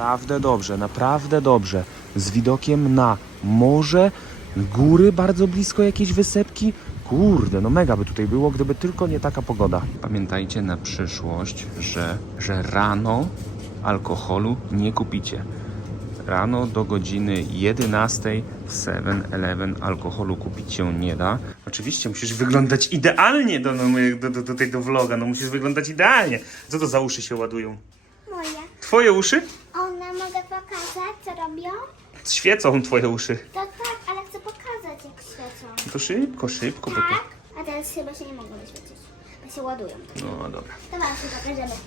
naprawdę dobrze, naprawdę dobrze. Z widokiem na morze, góry bardzo blisko, jakieś wysepki. Kurde, no mega by tutaj było, gdyby tylko nie taka pogoda. Pamiętajcie na przyszłość, że, że rano alkoholu nie kupicie. Rano do godziny 11 w 7-Eleven alkoholu kupić się nie da. Oczywiście musisz wyglądać idealnie do, no, do, do, do tego vloga, no musisz wyglądać idealnie. Co to za uszy się ładują? Moje. Twoje uszy? One mogę pokazać, co robią? Świecą twoje uszy. To tak, ale chcę pokazać, jak świecą. To szybko, szybko, bo to... Tak? A teraz chyba się nie mogą wyświecić, bo się ładują. No dobra. To właśnie pokażemy.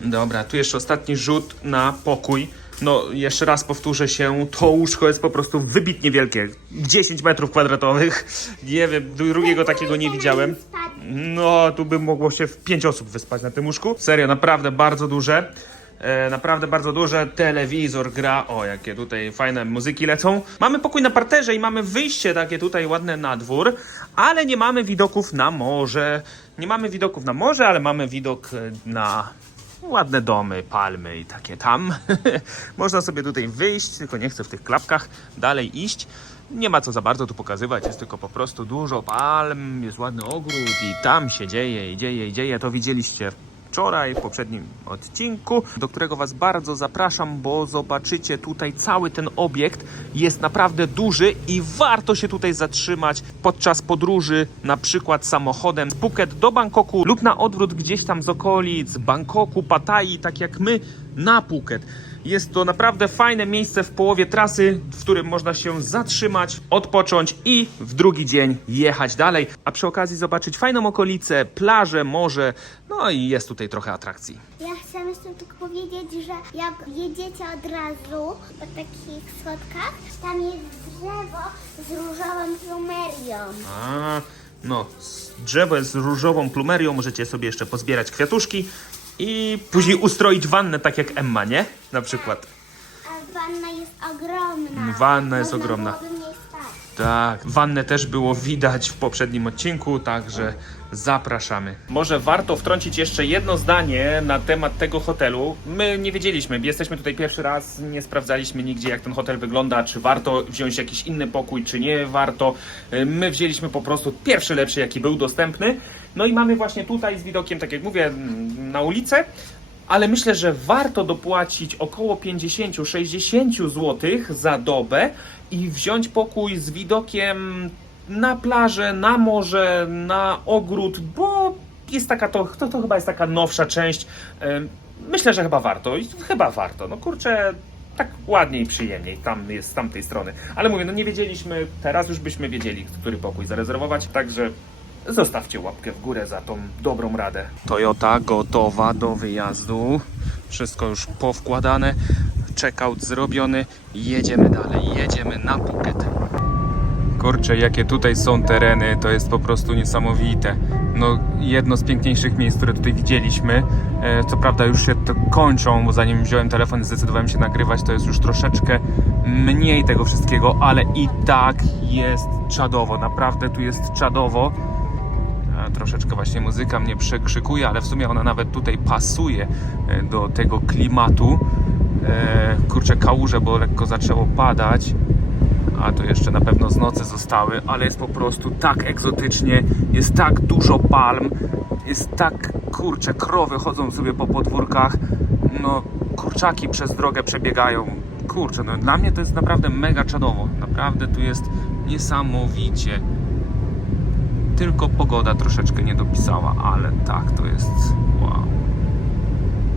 Dobra, tu jeszcze ostatni rzut na pokój. No, jeszcze raz powtórzę się, to łóżko jest po prostu wybitnie wielkie. 10 metrów kwadratowych. Nie wiem, drugiego takiego nie widziałem. No, tu by mogło się w 5 osób wyspać na tym łóżku. Serio, naprawdę bardzo duże. E, naprawdę bardzo duże. Telewizor gra. O, jakie tutaj fajne muzyki lecą. Mamy pokój na parterze i mamy wyjście takie tutaj ładne na dwór, ale nie mamy widoków na morze. Nie mamy widoków na morze, ale mamy widok e, na ładne domy, palmy i takie tam. Można sobie tutaj wyjść, tylko nie chcę w tych klapkach dalej iść. Nie ma co za bardzo tu pokazywać, jest tylko po prostu dużo palm, jest ładny ogród i tam się dzieje i dzieje i dzieje. To widzieliście wczoraj w poprzednim odcinku, do którego Was bardzo zapraszam, bo zobaczycie tutaj cały ten obiekt jest naprawdę duży i warto się tutaj zatrzymać podczas podróży, na przykład samochodem z Phuket do Bangkoku lub na odwrót gdzieś tam z okolic Bangkoku, Pattaya, tak jak my na Phuket. Jest to naprawdę fajne miejsce w połowie trasy, w którym można się zatrzymać, odpocząć i w drugi dzień jechać dalej, a przy okazji zobaczyć fajną okolicę, plażę, morze, no i jest tutaj trochę atrakcji. Ja chciałam jeszcze tylko powiedzieć, że jak jedziecie od razu po takich schodkach, tam jest drzewo z różową plumerią. A, no, drzewo jest z różową plumerią, możecie sobie jeszcze pozbierać kwiatuszki i później ustroić wannę tak jak Emma, nie? Na przykład. A wanna jest ogromna. Wanna jest Można ogromna. byłoby. Tak, wannę też było widać w poprzednim odcinku, także zapraszamy. Może warto wtrącić jeszcze jedno zdanie na temat tego hotelu. My nie wiedzieliśmy, jesteśmy tutaj pierwszy raz, nie sprawdzaliśmy nigdzie jak ten hotel wygląda, czy warto wziąć jakiś inny pokój, czy nie warto. My wzięliśmy po prostu pierwszy lepszy, jaki był dostępny. No i mamy właśnie tutaj z widokiem, tak jak mówię, na ulicę. Ale myślę, że warto dopłacić około 50-60 zł za dobę i wziąć pokój z widokiem na plażę, na morze, na ogród, bo jest taka to, to, to chyba jest taka nowsza część. Myślę, że chyba warto. Chyba warto. No kurczę, tak ładniej przyjemniej tam jest z tamtej strony. Ale mówię, no nie wiedzieliśmy, teraz już byśmy wiedzieli, który pokój zarezerwować, także Zostawcie łapkę w górę za tą dobrą radę. Toyota gotowa do wyjazdu. Wszystko już powkładane. Checkout zrobiony. Jedziemy dalej. Jedziemy na Phuket. Kurczę, jakie tutaj są tereny, to jest po prostu niesamowite. No, jedno z piękniejszych miejsc, które tutaj widzieliśmy. E, co prawda już się to kończą, bo zanim wziąłem telefon i zdecydowałem się nagrywać, to jest już troszeczkę mniej tego wszystkiego, ale i tak jest czadowo. Naprawdę tu jest czadowo. A troszeczkę właśnie muzyka mnie przekrzykuje, ale w sumie ona nawet tutaj pasuje e, do tego klimatu. E, kurczę, kałuże, bo lekko zaczęło padać, a to jeszcze na pewno z nocy zostały, ale jest po prostu tak egzotycznie, jest tak dużo palm, jest tak, kurczę, krowy chodzą sobie po podwórkach, no kurczaki przez drogę przebiegają. Kurczę, no dla mnie to jest naprawdę mega czadowo, naprawdę tu jest niesamowicie. Tylko pogoda troszeczkę nie dopisała, ale tak, to jest wow.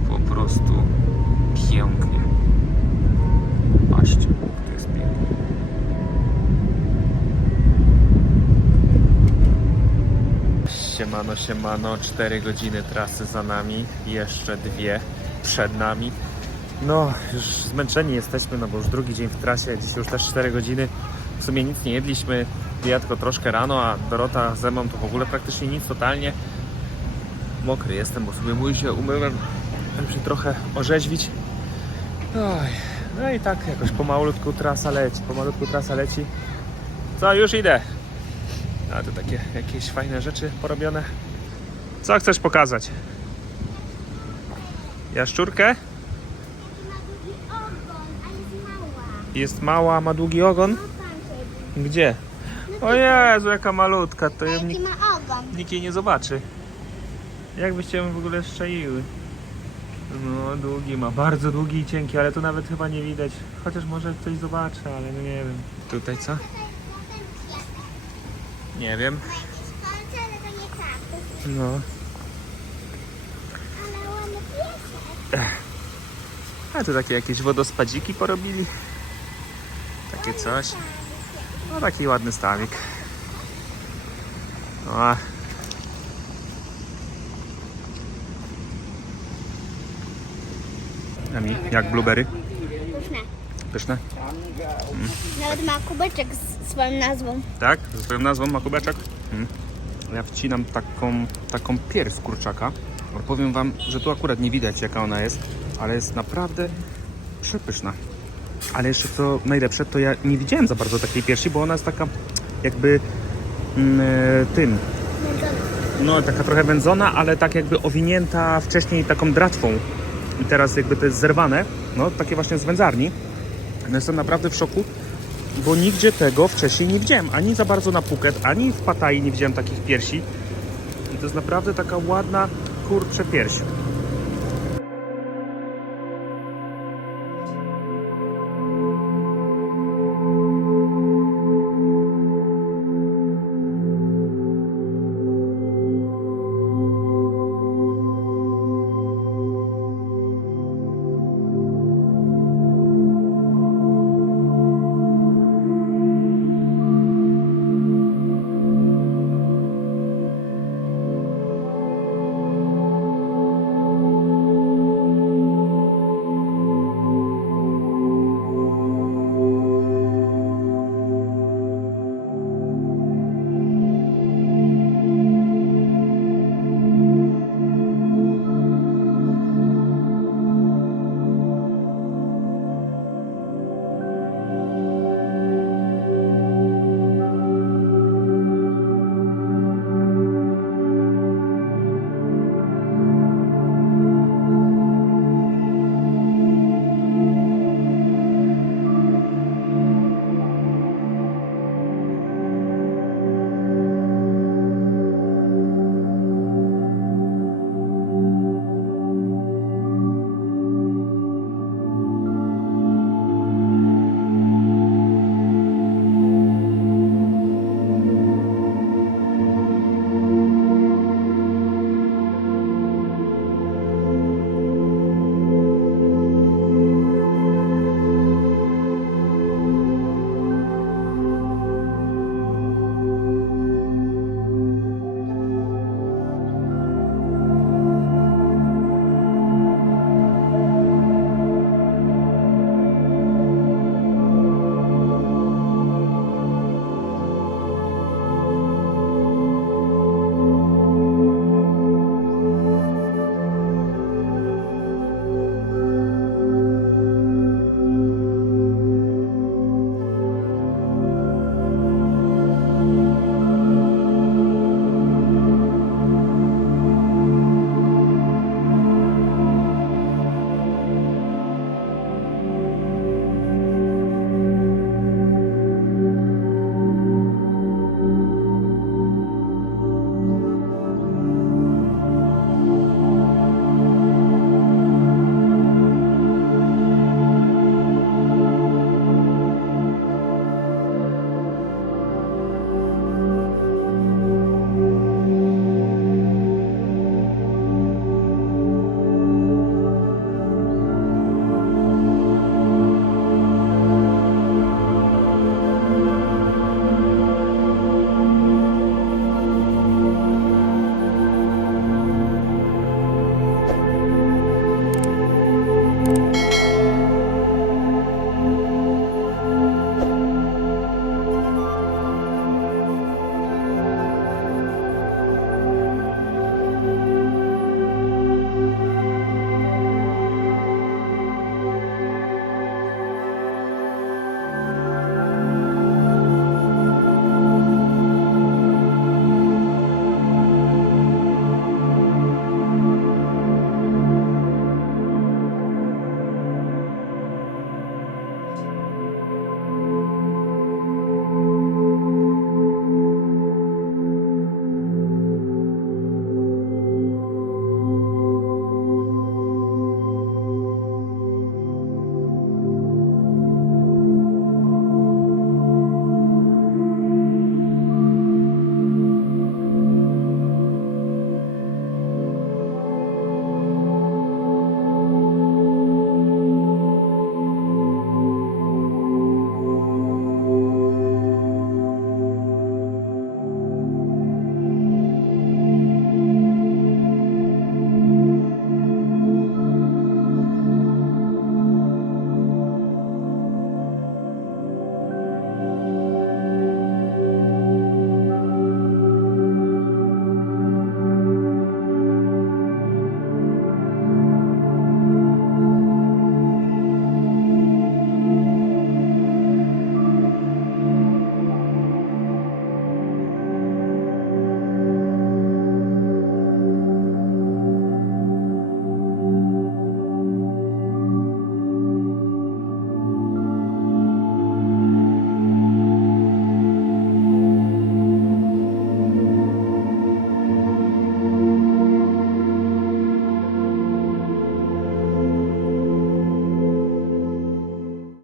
Po prostu pięknie. Patrzcie, to jest pięknie. Siemano, siemano, 4 godziny trasy za nami, jeszcze dwie przed nami. No, już zmęczeni jesteśmy, no bo już drugi dzień w trasie, dzisiaj już też 4 godziny. W sumie nic nie jedliśmy, ja tylko troszkę rano, a Dorota ze mną to w ogóle praktycznie nic, totalnie. Mokry jestem, bo sobie mój się umyłem, żeby się trochę orzeźwić. Oj, no i tak jakoś pomalutku trasa leci, pomalutku trasa leci. Co, już idę. A to takie jakieś fajne rzeczy porobione. Co chcesz pokazać? Jaszczurkę? Jest mała, ma długi ogon? Gdzie? O Jezu, jaka malutka, to jaki nikt, nikt jej nie zobaczy. Jakbyście ją w ogóle szczaiły. No, długi ma, bardzo długi i cienki, ale tu nawet chyba nie widać. Chociaż może ktoś zobaczy, ale no nie wiem. Tutaj co? Nie wiem. Ma jakieś kolce, ale to nie tak. No. A tu takie jakieś wodospadziki porobili. Takie coś. No taki ładny stawik. O. Ami, jak blueberry? Pyszne. Pyszne? Nawet ma kubeczek z swoją nazwą. Tak? Ze swoją nazwą ma kubeczek? Mm. Ja wcinam taką, taką pierś kurczaka. Powiem wam, że tu akurat nie widać jaka ona jest, ale jest naprawdę przepyszna. Ale jeszcze co najlepsze, to ja nie widziałem za bardzo takiej piersi, bo ona jest taka jakby mm, e, tym, no taka trochę wędzona, ale tak jakby owinięta wcześniej taką dratwą. I teraz jakby to jest zerwane, no takie właśnie z wędzarni. No jestem naprawdę w szoku, bo nigdzie tego wcześniej nie widziałem. Ani za bardzo na Phuket, ani w Pattaya nie widziałem takich piersi. I to jest naprawdę taka ładna kurcze pierś.